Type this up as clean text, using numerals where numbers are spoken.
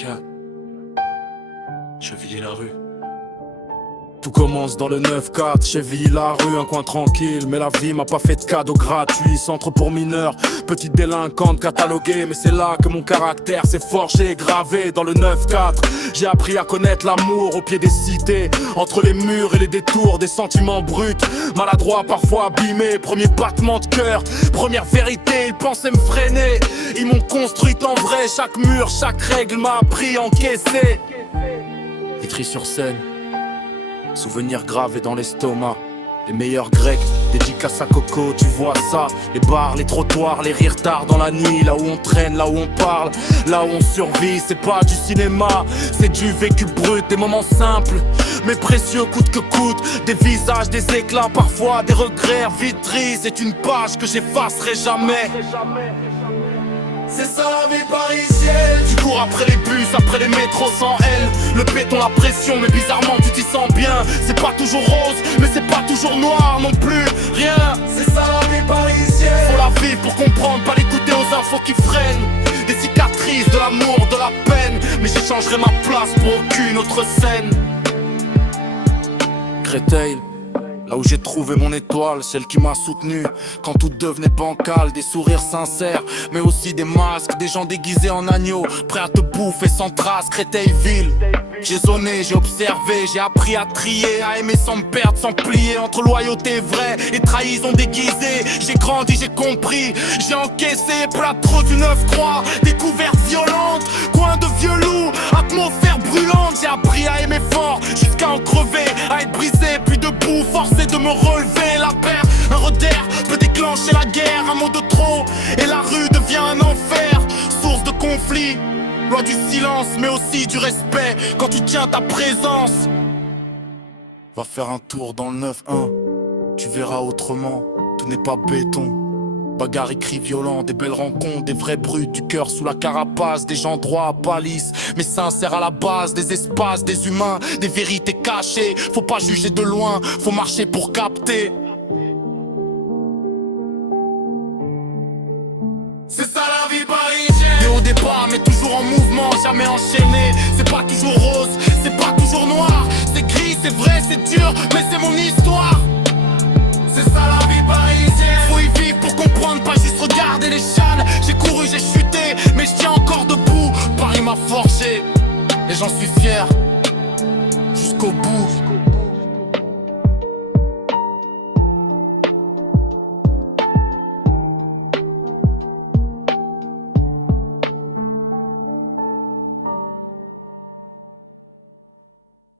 4, Chevilly-la-Rue. Tout commence dans le 9-4, Chevilly-la-Rue, un coin tranquille. Mais la vie m'a pas fait de cadeau gratuit. Centre pour mineurs, petite délinquante cataloguée. Mais c'est là que mon caractère s'est forgé, gravé dans le 9-4. J'ai appris à connaître l'amour au pied des cités, entre les murs et les détours des sentiments bruts. Maladroit, parfois abîmé, premier battement de cœur, première vérité, ils pensaient me freiner. Ils m'ont construit en vrai, chaque mur, chaque règle m'a appris à encaisser. Vitry-sur-Seine, souvenirs gravés dans l'estomac. Les meilleurs grecs, dédicace à Coco, tu vois ça. Les bars, les trottoirs, les rires tard dans la nuit. Là où on traîne, là où on parle, là où on survit. C'est pas du cinéma, c'est du vécu brut. Des moments simples, mais précieux coûte que coûte. Des visages, des éclats, parfois des regrets. Vitry, c'est une page que j'effacerai jamais. C'est ça la vie parisienne. Tu cours après les bus, après les métros sans haine. Le béton, la pression, mais bizarrement tu t'y sens bien. C'est pas toujours rose, mais c'est pas toujours noir non plus. Rien, c'est ça la vie parisienne. Faut la vivre pour comprendre, pas l'écouter aux infos qui freinent. Des cicatrices, de l'amour, de la peine. Mais j'échangerai ma place pour aucune autre scène. Créteil, là où j'ai trouvé mon étoile, celle qui m'a soutenu quand tout devenait bancal. Des sourires sincères, mais aussi des masques. Des gens déguisés en agneaux, prêts à te bouffer sans trace. Créteil-Ville, j'ai zoné, j'ai observé, j'ai appris à trier, à aimer sans me perdre, sans plier. Entre loyauté vraie et trahison déguisée, j'ai grandi, j'ai compris, j'ai encaissé. Plat trop du 9-3, découvertes violentes, coin de vieux loups, atmosphère brûlante. J'ai appris à aimer fort, jusqu'à en crever, à être brisé, puis debout, forcé de me relever. La paire, un redère peut déclencher la guerre. Un mot de trop, et la rue devient un enfer, source de conflit. Loi du silence, mais aussi du respect quand tu tiens ta présence. Va faire un tour dans le 9-1, tu verras autrement, tout n'est pas béton. Bagarre, écrit violent, des belles rencontres, des vrais brutes, du cœur sous la carapace. Des gens droits à palisse, mais sincères à la base. Des espaces, des humains, des vérités cachées. Faut pas juger de loin, faut marcher pour capter. C'est ça la vie parisienne. Dès au départ, mais toujours en mouvement, jamais enchaîné. C'est pas toujours rose, c'est pas toujours noir. C'est gris, c'est vrai, c'est dur, mais c'est mon histoire. C'est ça la vie parisienne. Faut y vivre pour comprendre, pas juste regarder les chaînes. J'ai couru, j'ai chuté, mais je tiens encore debout. Paris m'a forgé, et j'en suis fier jusqu'au bout.